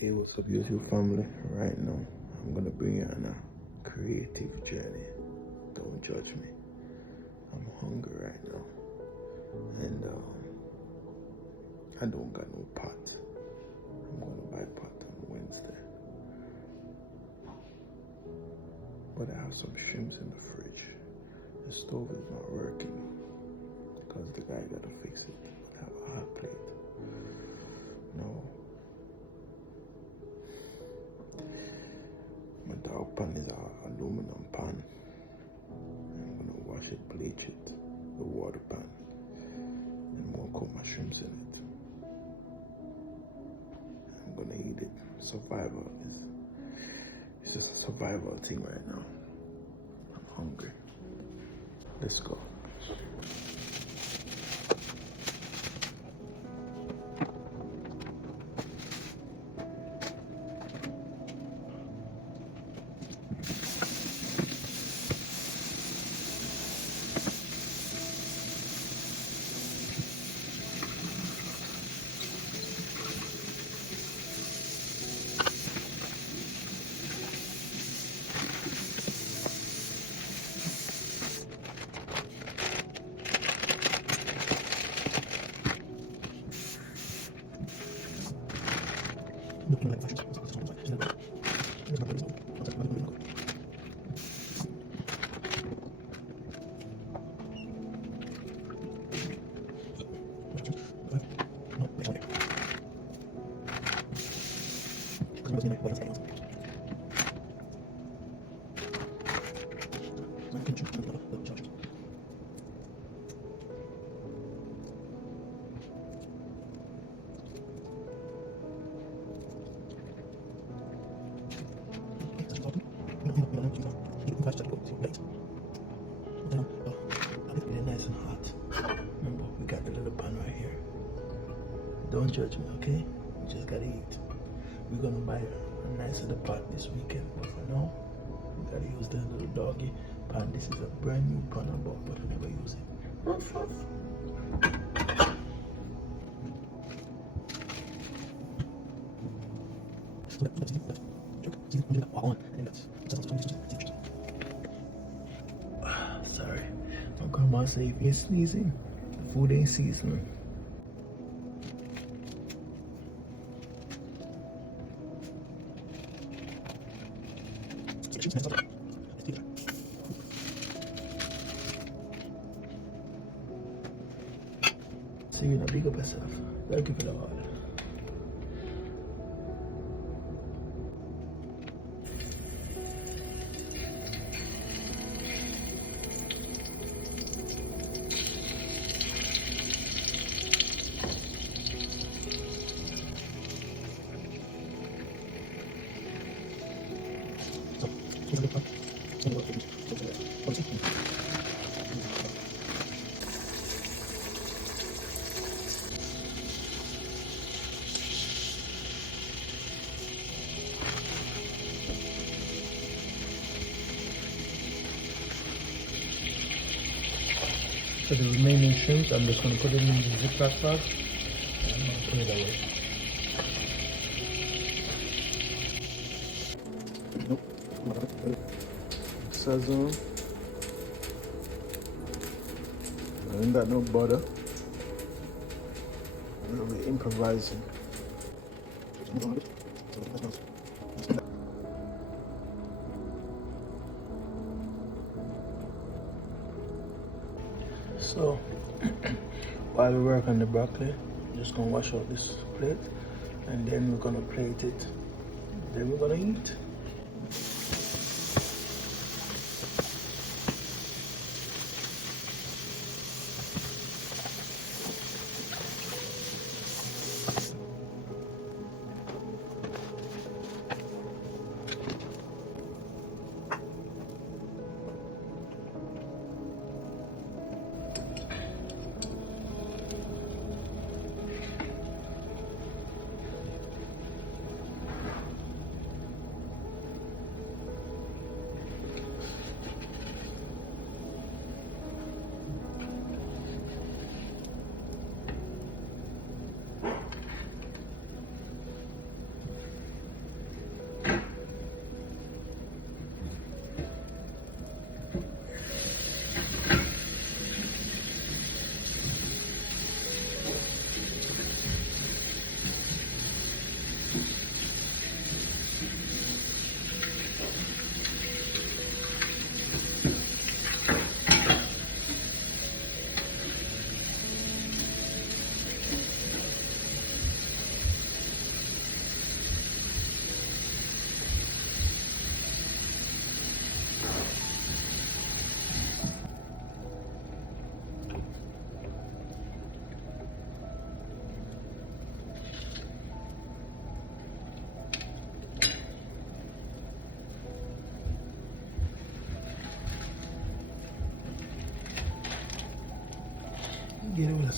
Hey, what's up, YouTube family? Right now, I'm gonna bring you on a creative journey. Don't judge me. I'm hungry right now, and I don't got no pot. I'm gonna buy pot on Wednesday, but I have some shrimps in the fridge. The stove is not working because the guy gotta fix it. I have a hot plate. No. My dog pan is an aluminum pan. I'm gonna wash it, bleach it, the water pan, and I'm gonna cook my shrimps in it. I'm gonna eat it. Survival it's just a survival thing right now. I'm hungry. Let's go. Nice and hot. Remember, we got the little pan right here. Don't judge me, okay? We just gotta eat. We're gonna buy a nice little pot this weekend, but for now, we gotta use the little doggy pan. This is a brand new pan I bought, but I never use it. Sorry, my grandma said if you're sneezing, the food ain't seasoning. So you know, big up yourself. Gotta give it a all. So the remaining shrimps, I'm just going to put them in the Ziploc bag and I'm going to put it away. Sazon. I ain't got no butter. We'll be improvising. So, while we work on the broccoli, I'm just gonna wash out this plate and then we're gonna plate it. Then we're gonna eat.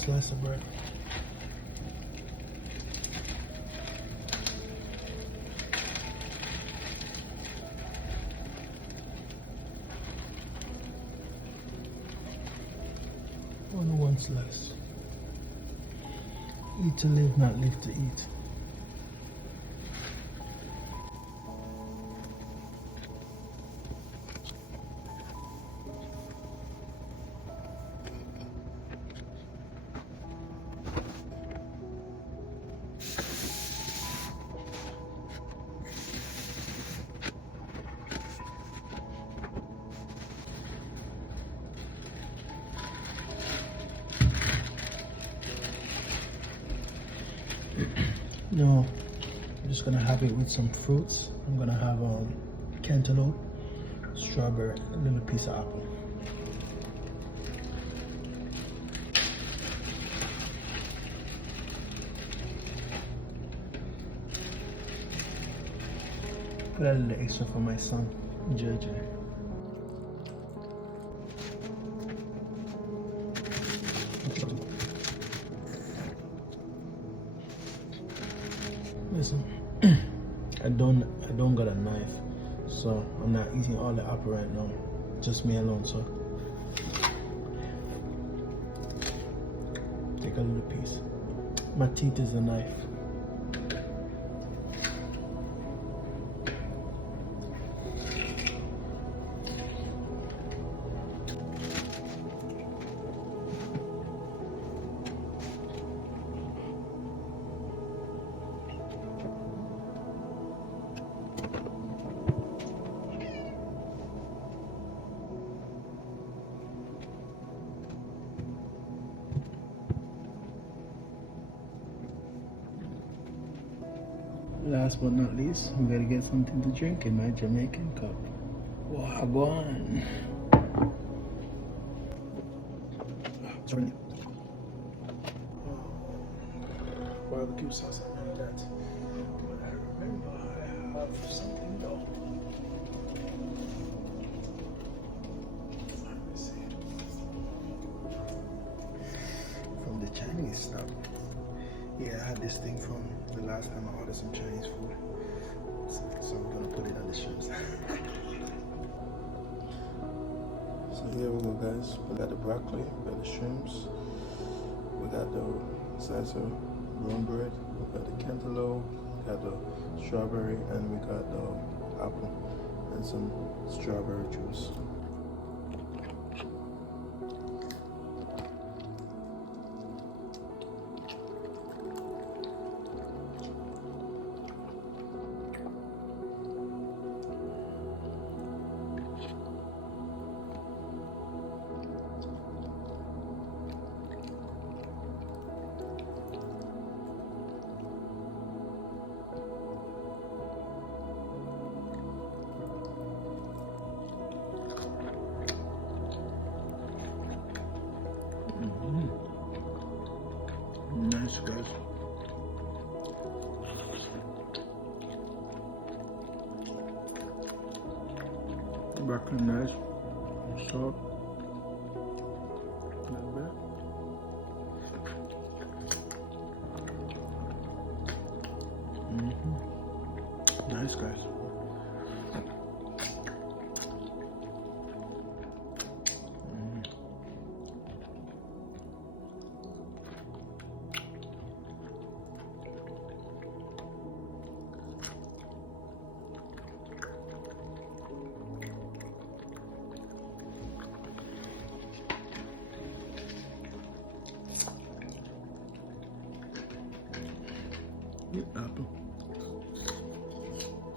slice of bread. Only one slice. Eat to live, not live to eat. No, I'm just gonna have it with some fruits. I'm gonna have cantaloupe, strawberry, a little piece of apple. Put a little extra for my son, JJ. Listen, I don't got a knife, so I'm not eating all the apple right now. Just me alone, so take a little piece. My teeth is a knife. Last but not least, we gotta get something to drink in my Jamaican cup. Wagwan. Sorry. Barbecue sauce and all that. But I remember I have something though. Let me see. From the Chinese stuff. Yeah, I had this thing from the last time I ordered some Chinese food. So I'm gonna put it on the shrimps. So here we go, guys. We got the broccoli, we got the shrimps, we got the slice of brown bread, we got the cantaloupe, we got the strawberry, and we got the apple and some strawberry juice. Nice, guys. Broccoli nice. Salt. A little bit. Nice, guys. Apple.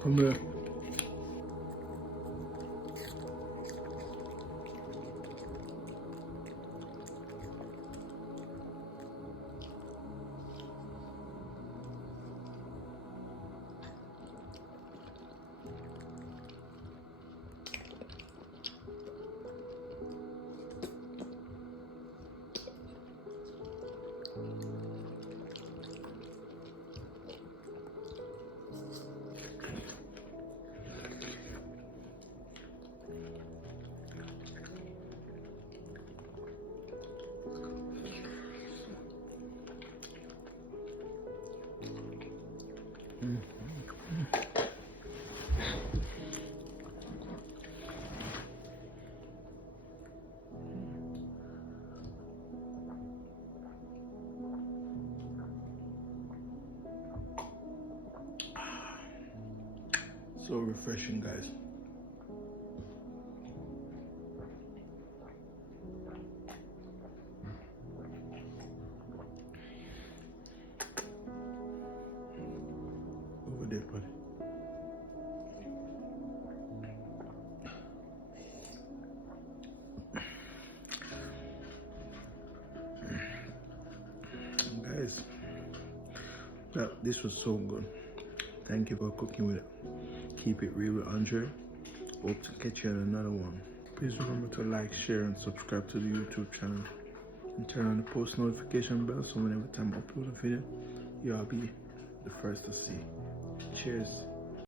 Come here. So refreshing, guys. Over there, buddy. Guys, this was so good. Thank you for cooking with it. Keep it real with Andre. Hope to catch you on another one. Please remember to like, share, and subscribe to the YouTube channel. And turn on the post notification bell so whenever time I upload a video, you'll be the first to see. Cheers.